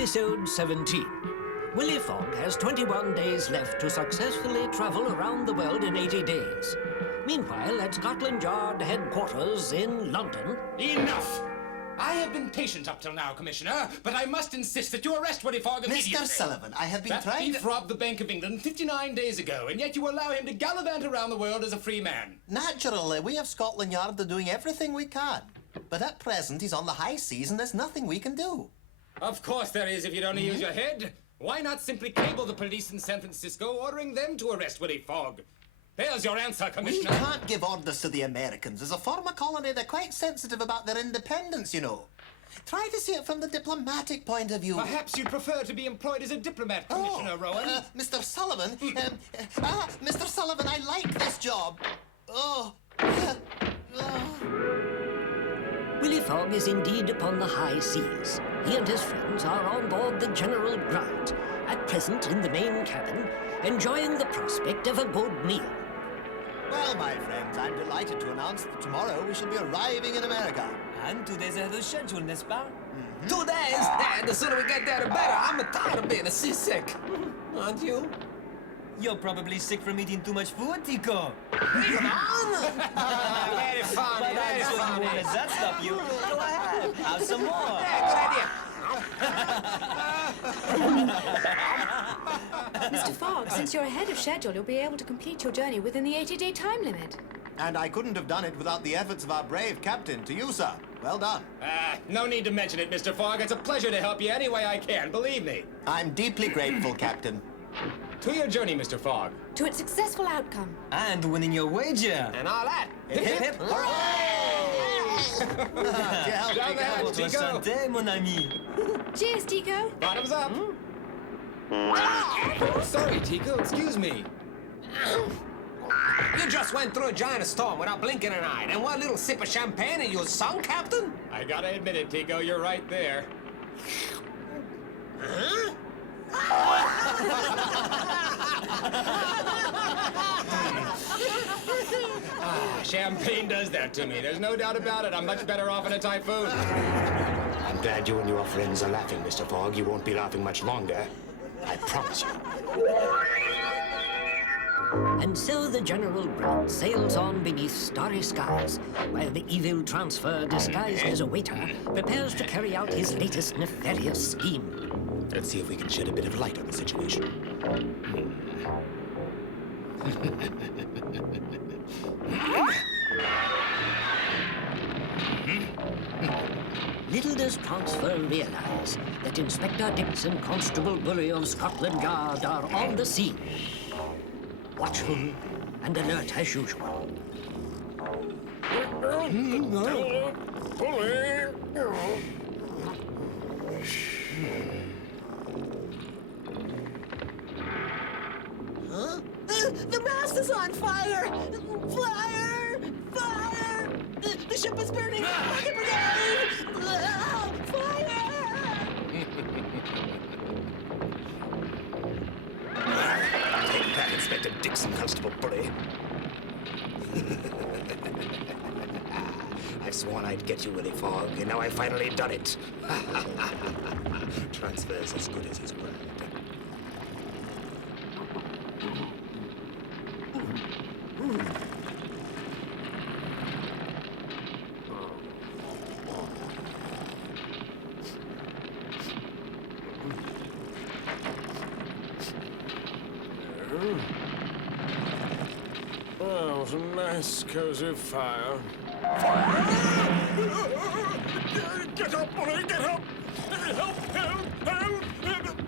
Episode 17. Willy Fog has 21 days left to successfully travel around the world in 80 days. Meanwhile, at Scotland Yard headquarters in London... Enough! I have been patient up till now, Commissioner, but I must insist that you arrest Willy Fog immediately. Mr. Sullivan, I have been That trying thief robbed the Bank of England 59 days ago, and yet you allow him to gallivant around the world as a free man. Naturally, we of Scotland Yard are doing everything we can. But at present, he's on the high seas and there's nothing we can do. Of course there is, if you'd only use your head. Why not simply cable the police in San Francisco, ordering them to arrest Willy Fog? There's your answer, We Commissioner. can't give orders to the Americans. As a former colony, they're quite sensitive about their independence, you know. Try to see it from the diplomatic point of view. Perhaps you'd prefer to be employed as a diplomat, Commissioner Rowan. Mr. Sullivan, Mr. Sullivan, I like this job. Willy Fog is indeed upon the high seas. He and his friends are on board the General Grant, at present in the main cabin, enjoying the prospect of a good meal. Well, my friends, I'm delighted to announce that tomorrow we shall be arriving in America. And 2 days ahead of schedule, n'est-ce pas? 2 days? The sooner we get there, the better. I'm tired of being a seasick. Aren't you? You're probably sick from eating too much food, Tico. Come on! Very funny, But very I'm sure you funny. won't let that stop you. Go ahead, have some more. Mr. Fogg, since you're ahead of schedule, you'll be able to complete your journey within the 80-day time limit. And I couldn't have done it without the efforts of our brave captain. To you, sir. Well done. No need to mention it, Mr. Fogg. It's a pleasure to help you any way I can, believe me. I'm deeply grateful, Captain. To your journey, Mr. Fogg. To its successful outcome. And winning your wager. And all that. Hip, hip, Down there, Votre Tico. santé, mon ami. Cheers, Tico. Bottoms up. Sorry, Tico. Excuse me. You just went through a giant storm without blinking an eye. And one little sip of champagne and you're sunk, Captain? I gotta admit it, Tico. You're right there. Champagne does that to me. There's no doubt about it. I'm much better off in a typhoon. I'm glad you and your friends are laughing, Mr. Fogg. You won't be laughing much longer. I promise you. And so the General Grant sails on beneath starry skies, while the evil transfer, disguised as a waiter, prepares to carry out his latest nefarious scheme. Let's see if we can shed a bit of light on the situation. Little does Transfer realize that Inspector DIX and Constable BULY of Scotland Yard are on the scene, watchful and alert as usual. The mast is on fire! Fire! Fire! The ship is burning! Rocket brigade! Fire! Take that, Inspector DIX and Constable BULY. I've sworn I'd get you, Willy Fog, and now I've finally done it. Transfer's as good as his word. Oh, it was a nice, cozy fire. Get up, Bully, get up! Help, help, help!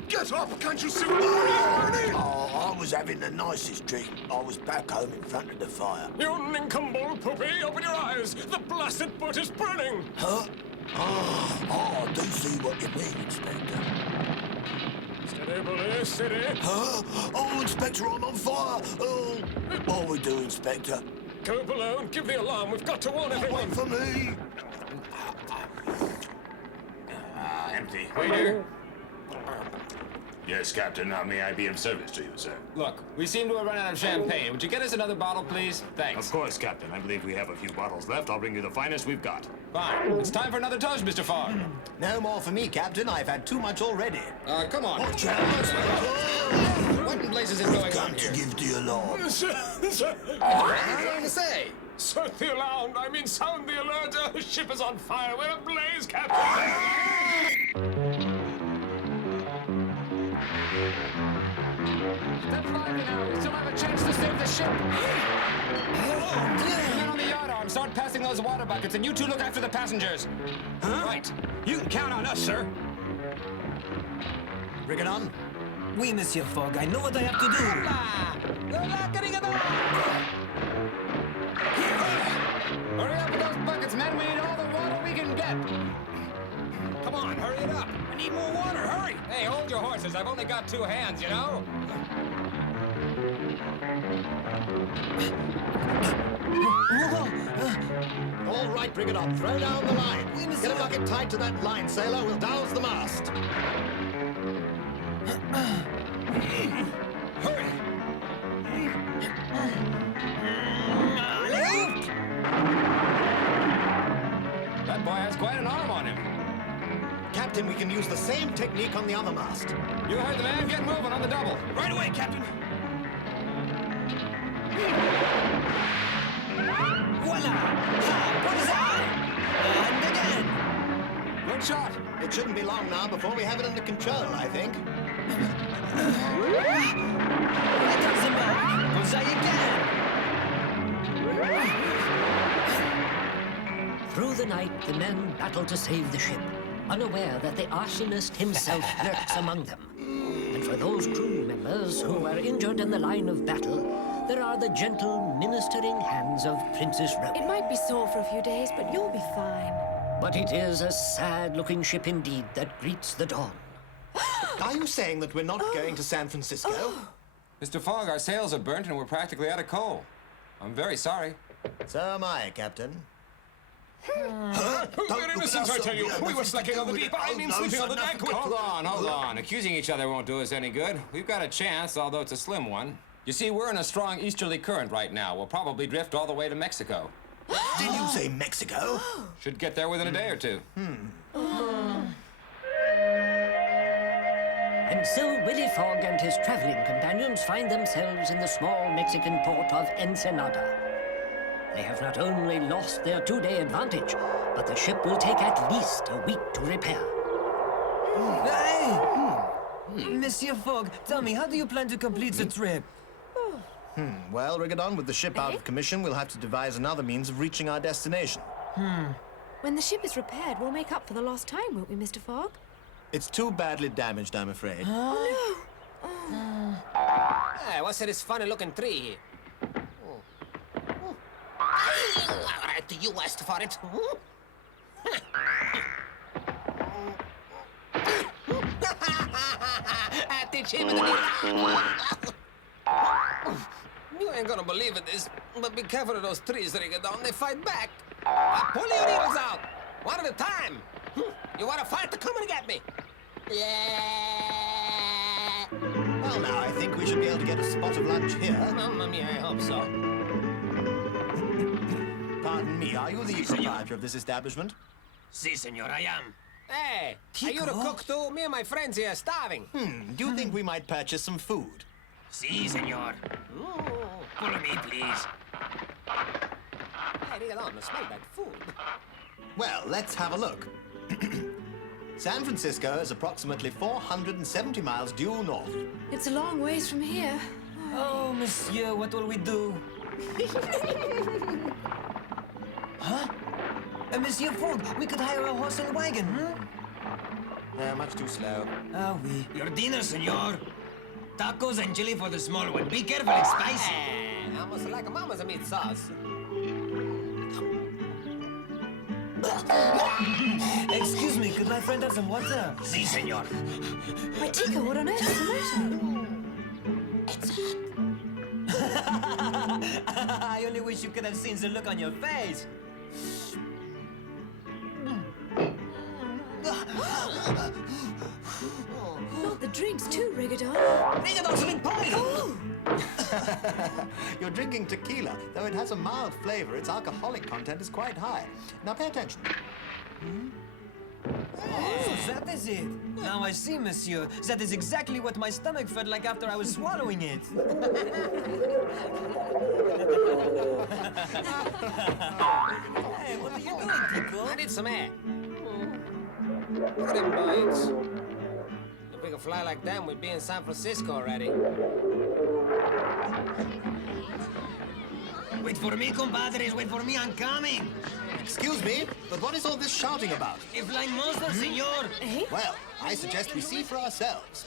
Get up, can't you see what I'm burning? Oh, I was having the nicest drink. I was back home in front of the fire. You nincompoop poopy, open your eyes! The blasted boat is burning! Huh? Oh, I do see what you mean, Inspector. Steady, Bully, steady. Huh? Oh, Inspector, I'm on fire! Oh, what we do, Inspector? Go below and give the alarm. We've got to warn everyone. Wait for me! Empty. Waiter. Yes, Captain. Now, may I be of service to you, sir? Look, we seem to have run out of champagne. Would you get us another bottle, please? Thanks. Of course, Captain. I believe we have a few bottles left. I'll bring you the finest we've got. Fine. It's time for another toast, Mr. Fogg. No more for me, Captain. I've had too much already. Come on. Watch out! What in blazes is going on Got to here? give the alarm. Sir, What are you trying to say? Sound the alarm. I mean, sound the alert. The ship is on fire. We're ablaze, Captain. Step 5 now. We still have a chance to save the ship. Men on the yard arm, start passing those water buckets, and you two look after the passengers. Right. You can count on us, sir. Bring it on. Oui, Monsieur Fogg, I know what I have to do. Hurry up with those buckets, men. We need all the water we can get. Come on, hurry it up. I need more water. Hurry. Hey, hold your horses. I've only got 2 hands, you know? All right, bring it on. Throw down the line. Get a bucket tied to that line, sailor. We'll douse the mast. Hurry. That boy has quite an arm on him. Captain, we can use the same technique on the other mast. You heard the man. Get moving on the double. Right away, Captain. Voila! Bullseye! And again! Good shot. It shouldn't be long now before we have it under control, I think. Right up the mark! Bullseye again! Through the night, the men battle to save the ship, unaware that the arsonist himself lurks among them. And for those crew members who were injured in the line of battle, there are the gentle, ministering hands of Princess Rose. It might be sore for a few days, but you'll be fine. But it is a sad-looking ship indeed that greets the dawn. Are you saying that we're not going to San Francisco? Mr. Fogg, our sails are burnt and we're practically out of coal. I'm very sorry. So am I, Captain. We're innocents, I tell you. We were slacking on the deep. I mean, sleeping on the deck. Hold on. Accusing each other won't do us any good. We've got a chance, although it's a slim one. You see, we're in a strong easterly current right now. We'll probably drift all the way to Mexico. Did you say Mexico? Should get there within a day or two. And so Willy Fog and his traveling companions find themselves in the small Mexican port of Ensenada. They have not only lost their 2-day advantage, but the ship will take at least a week to repair. Hey! Monsieur Fogg, tell me, how do you plan to complete the trip? Well, Rigadon, with the ship out of commission, we'll have to devise another means of reaching our destination. When the ship is repaired, we'll make up for the lost time, won't we, Mr. Fogg? It's too badly damaged, I'm afraid. Oh, Hey, what's this funny-looking tree? You asked for it. Teach him You ain't gonna believe it, this, but be careful of those trees, Rigadon. They fight back. Pull your needles out, one at a time. You want to fight? Come and get me. Yeah. Well, now, I think we should be able to get a spot of lunch here. Mamma mia, I hope so. Pardon me, are you the proprietor of this establishment? Si, senor, I am. Hey, are you the cook too? Me and my friends here are starving. Do you think we might purchase some food? Si, senor. Follow me, please. Hey, Rigadon, smell that food. Well, let's have a look. San Francisco is approximately 470 miles due north. it's a long ways from here. Oh, monsieur, what will we do? Huh? Monsieur Fogg, we could hire a horse and wagon, Much too slow. Ah, oui. Your dinner, senor. Tacos and chili for the small one. Be careful, it's spicy. Almost like a mama's meat sauce. Excuse me, could my friend have some water? Si, senor. Why, Tico, what on earth is the matter? I only wish you could have seen the look on your face. Not the drinks too, Rigadon. Rigadon's been poisoned! You're drinking tequila. Though it has a mild flavor, its alcoholic content is quite high. Now pay attention. So that is it. Now I see, monsieur. That is exactly what my stomach felt like after I was swallowing it. Hey, what are you doing, Tico? I need some air. Look at them birds. If we could fly like them, we'd be in San Francisco already. Wait for me, compadres. Wait for me, I'm coming. Excuse me, but what is all this shouting about? A flying monster, senor. Eh? Well, I suggest we see for ourselves.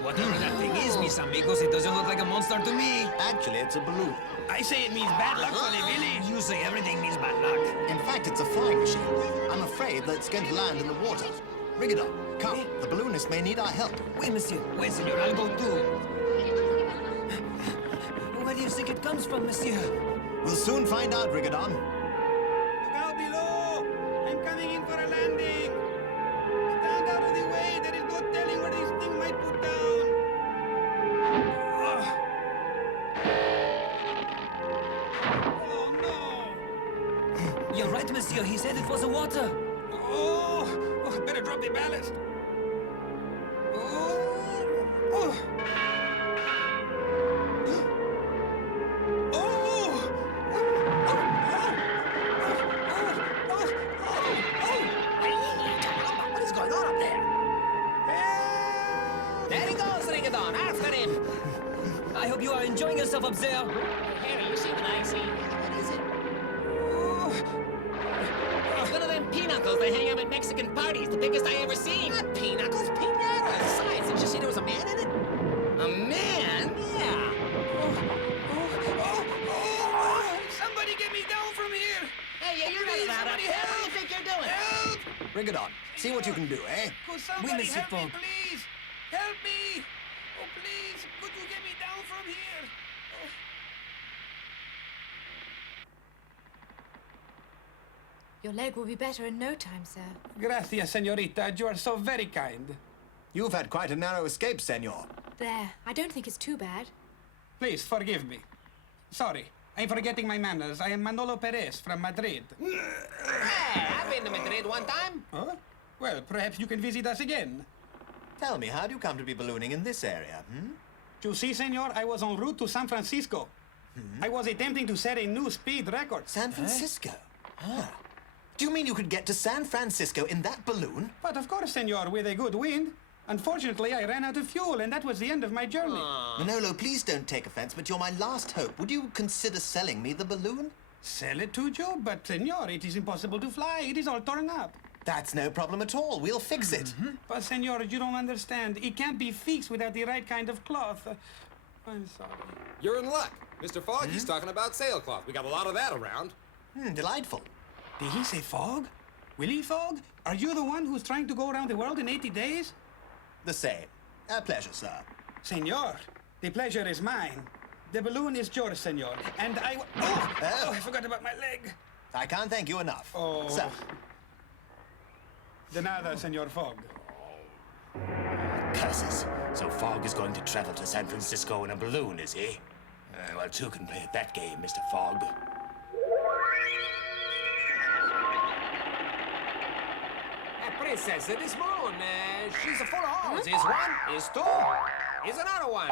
Whatever that thing is, mis amigos, it doesn't look like a monster to me. Actually, it's a balloon. I say it means bad luck for the village. You say everything means bad luck. In fact, it's a flying machine. I'm afraid that it's going to land in the water. Rigadon, come. The balloonist may need our help. Wait, monsieur. Wait, senor, I'll go too. Where do you think it comes from, monsieur? We'll soon find out, Rigadon. Look out below! I'm coming in for a landing! Stand out of the way! There is no telling where this thing might put down! Oh, no! You're right, monsieur. He said it was the water. Oh! Better drop the ballast! Oh! What is going on up there? There he goes, Rigadon. After him. I hope you are enjoying yourself up there. Harry, you see what I see? What is it? It's one of them pinnacles they hang out at Mexican parties, the biggest I ever seen. Not pinnacles, pinatas. Besides, did you see there was a man in it? A man? Yeah. Somebody get me down from here! Hey, you're not allowed up there. What do you think you're doing? Help! Rigadon, see what you can do, eh? Could somebody Monsieur help me, Fogg. please? Help me! Oh, please, could you get me down from here? Your leg will be better in no time, sir. Gracias, señorita. You are so very kind. You've had quite a narrow escape, senor. There. I don't think it's too bad. Please, forgive me. Sorry, I'm forgetting my manners. I am Manolo Perez from Madrid. Hey, I've been to Madrid one time. Huh? Well, perhaps you can visit us again. Tell me, how do you come to be ballooning in this area, You see, senor, I was en route to San Francisco. I was attempting to set a new speed record. San Francisco? Do you mean you could get to San Francisco in that balloon? But of course, senor, with a good wind. Unfortunately, I ran out of fuel, and that was the end of my journey. Manolo, please don't take offense, but you're my last hope. Would you consider selling me the balloon? Sell it to you? But, senor, it is impossible to fly. It is all torn up. That's no problem at all. We'll fix it. But, senor, you don't understand. It can't be fixed without the right kind of cloth. I'm sorry. You're in luck. Mr. Fogg, he's talking about sailcloth. We got a lot of that around. Delightful. Did he say Fog? Willy Fog? Are you the one who's trying to go around the world in 80 days? The same. A pleasure, sir. Senor, the pleasure is mine. The balloon is yours, senor. And I... Oh, I forgot about my leg. I can't thank you enough. Oh. Sir. De nada, senor Fogg. Curses. So Fogg is going to travel to San Francisco in a balloon, is he? Well, two can play at that game, Mr. Fogg. Princess, this balloon, she's full of holes. Is one, is two, is another one.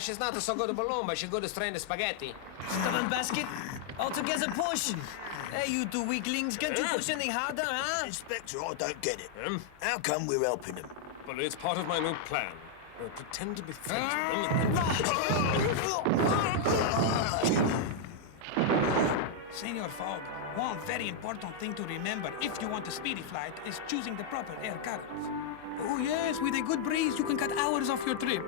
She's not so good a balloon, but she's good at straining spaghetti. Stubborn basket. All together push. Hey, you two weaklings, can't you push any harder, huh? Inspector, I don't get it. How come we're helping him? Well, it's part of my new plan. Pretend to be French. Senor Fogg, one very important thing to remember if you want a speedy flight is choosing the proper air currents. Oh yes, with a good breeze you can cut hours off your trip.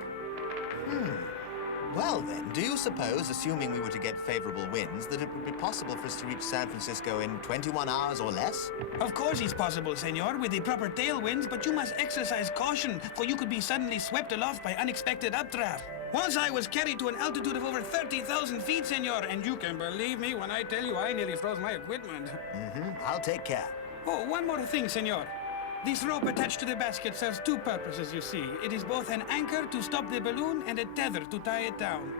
Well then, do you suppose, assuming we were to get favorable winds, that it would be possible for us to reach San Francisco in 21 hours or less? Of course it's possible, senor, with the proper tailwinds, but you must exercise caution, for you could be suddenly swept aloft by unexpected updraft. Once I was carried to an altitude of over 30,000 feet, senor, and you can believe me when I tell you I nearly froze my equipment. I'll take care. Oh, one more thing, senor. This rope attached to the basket serves two purposes, you see. It is both an anchor to stop the balloon and a tether to tie it down.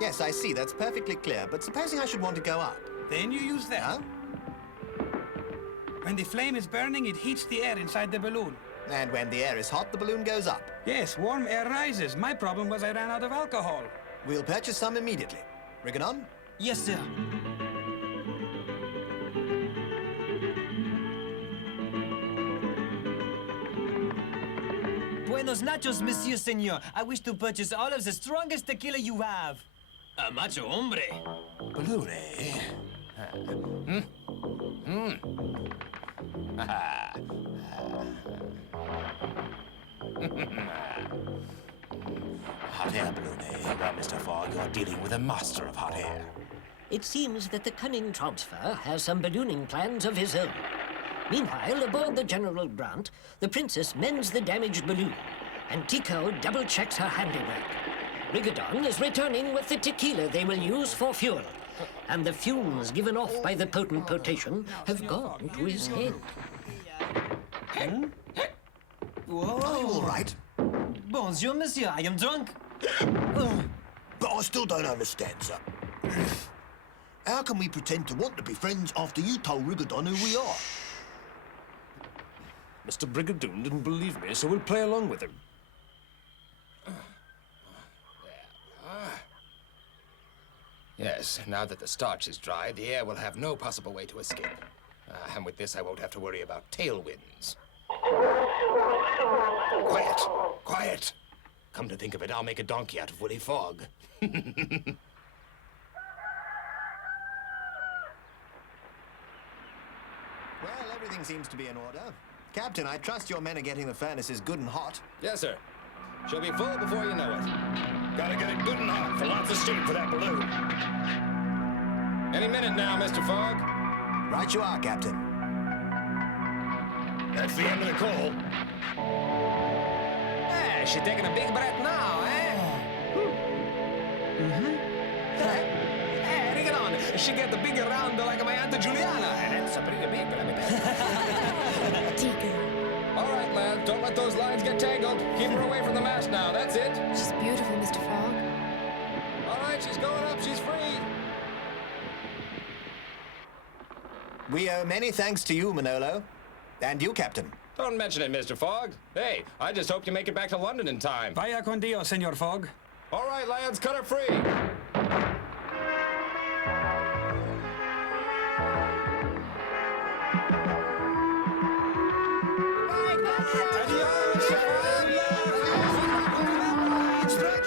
Yes, I see. That's perfectly clear. But supposing I should want to go up? Then you use that. Huh? When the flame is burning, it heats the air inside the balloon. And when the air is hot, the balloon goes up. Yes, warm air rises. My problem was I ran out of alcohol. We'll purchase some immediately. Rigodon? Yes, sir. Buenos nachos, monsieur, senor. I wish to purchase all of the strongest tequila you have. A macho hombre. Balloon, eh? Hot air balloon, eh? Well, Mr. Fogg, you're dealing with a master of hot air. It seems that the cunning transfer has some ballooning plans of his own. Meanwhile, aboard the General Grant, the princess mends the damaged balloon, and Tico double-checks her handiwork. Rigodon is returning with the tequila they will use for fuel, and the fumes given off by the potent potation have gone to his head. Whoa. Are you all right? Bonjour, monsieur. I am drunk. But I still don't understand, sir. How can we pretend to want to be friends after you told Rigodon who we are? Mr. Brigadoon didn't believe me, so we'll play along with him. Yes, now that the starch is dry, the air will have no possible way to escape. And with this, I won't have to worry about tailwinds. Quiet! Quiet! Come to think of it, I'll make a donkey out of Willy Fog. Well, everything seems to be in order. Captain, I trust your men are getting the furnaces good and hot. Yes, sir. She'll be full before you know it. Gotta get it good and hot for lots of steam for that balloon. Any minute now, Mr. Fogg. Right you are, Captain. That's the end of the call. Hey, she's taking a big breath now, eh? Hey, bring it on. She get the bigger round like my Aunt Juliana. And it's a pretty big, let me tell Tico. All right, lad. Don't let those lines get tangled. Keep her away from the mast now. That's it. She's beautiful, Mr. Fogg. All right, she's going up. She's free. We owe many thanks to you, Manolo. And you, Captain. Don't mention it, Mr. Fogg. Hey, I just hope you make it back to London in time. Vaya con Dios, Senor Fogg. All right, lads, cut her free.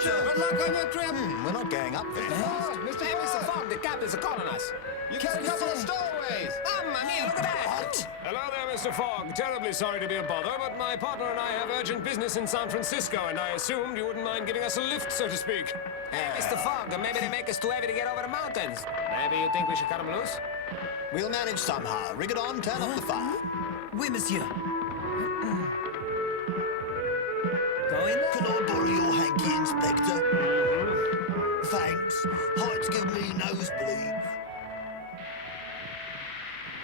Good luck on your trip. We're not going up there. Mr. Fogg, the captain's calling us. You got a couple of stowaways. Mamma mia, look at that. Hello there, Mr. Fogg. Terribly sorry to be a bother, but my partner and I have urgent business in San Francisco, and I assumed you wouldn't mind giving us a lift, so to speak. Hey, Mr. Fogg, maybe they make us too heavy to get over the mountains. Maybe you think we should cut them loose? We'll manage somehow. Rigodon, turn up the fire. Oui, monsieur. Going there? Can I borrow your hanky, Inspector? Thanks. Heights give me nosebleeds.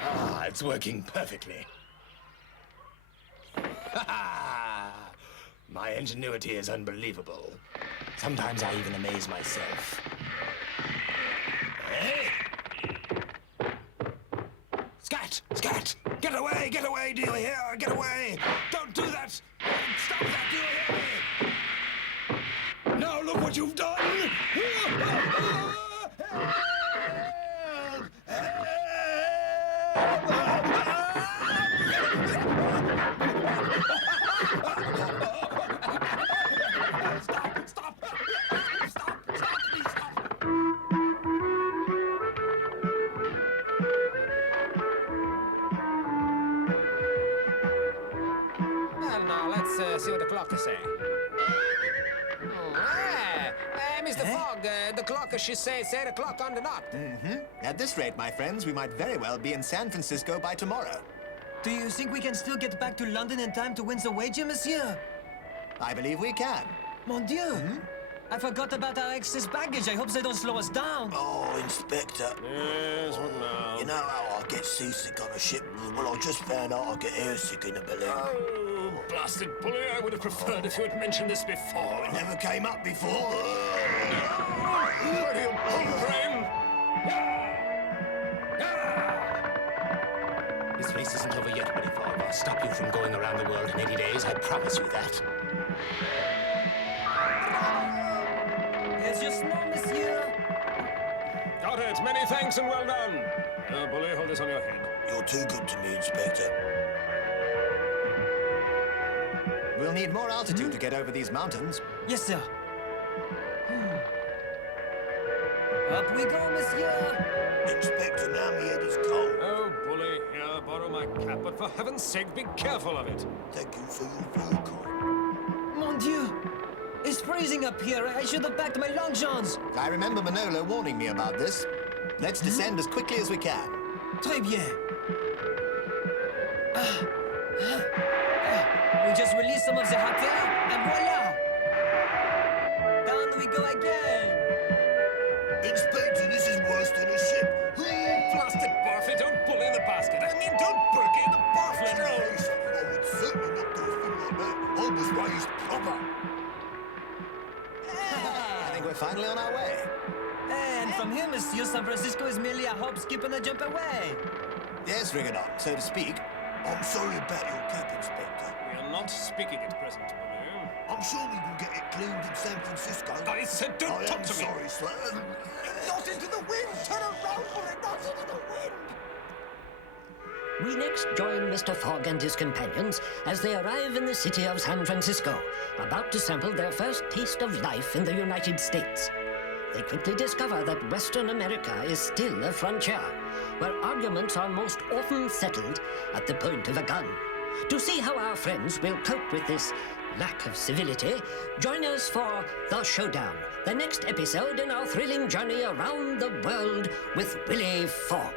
Ah, it's working perfectly. My ingenuity is unbelievable. Sometimes I even amaze myself. Hey! Scat! Scat! Get away, do you hear? Get away! Don't do that! Stop that, do you hear me? Now look what you've done! Well, now, let's see what the clock is saying. Hey, Mr. Fogg, the clock, she says 8 o'clock on the dot. At this rate, my friends, we might very well be in San Francisco by tomorrow. Do you think we can still get back to London in time to win the wager, monsieur? I believe we can. Mon Dieu! I forgot about our excess baggage. I hope they don't slow us down. Oh, Inspector. Yes, what now? You know how I get seasick on a ship? Well, I just found out I get airsick in a balloon. Oh, blasted bully, I would have preferred if you had mentioned this before. It never came up before. Bloody brain! This race isn't over yet, Willy Fog. I'll stop you from going around the world in 80 days. I promise you that. Here's your snow, monsieur. Got it. Many thanks and well done. Bully, hold this on your head. You're too good to me, Inspector. We'll need more altitude to get over these mountains. Yes, sir. Up we go, monsieur. Inspector, now my head is cold. Oh, bully, here, borrow my cap, but for heaven's sake, be careful of it. Thank you for your food, Carl. Mon Dieu. It's freezing up here. I should have packed my long johns. I remember Manolo warning me about this. Let's descend as quickly as we can. Très bien. We just release some of the hot air, and voila! Down we go again. Inspector, this is worse than a ship. Blasted Barfy, don't bully in the basket. I mean, don't burky in the barflet. I would certainly not do a thing like that. I was raised proper. I think we're finally on our way. And from here, monsieur, San Francisco is merely a hop, skip, and a jump away. Yes, Rigadon, so to speak. I'm sorry about your cap, Inspector. We are not speaking at present, bully. I'm sure we can get it cleaned in San Francisco. I said don't talk to me. I am sorry, sir. Not into the wind! Turn around, bully! Not into the wind! We next join Mr. Fogg and his companions as they arrive in the city of San Francisco, about to sample their first taste of life in the United States. They quickly discover that Western America is still a frontier, where arguments are most often settled at the point of a gun. To see how our friends will cope with this lack of civility, join us for The Showdown, the next episode in our thrilling journey around the world with Willy Fog.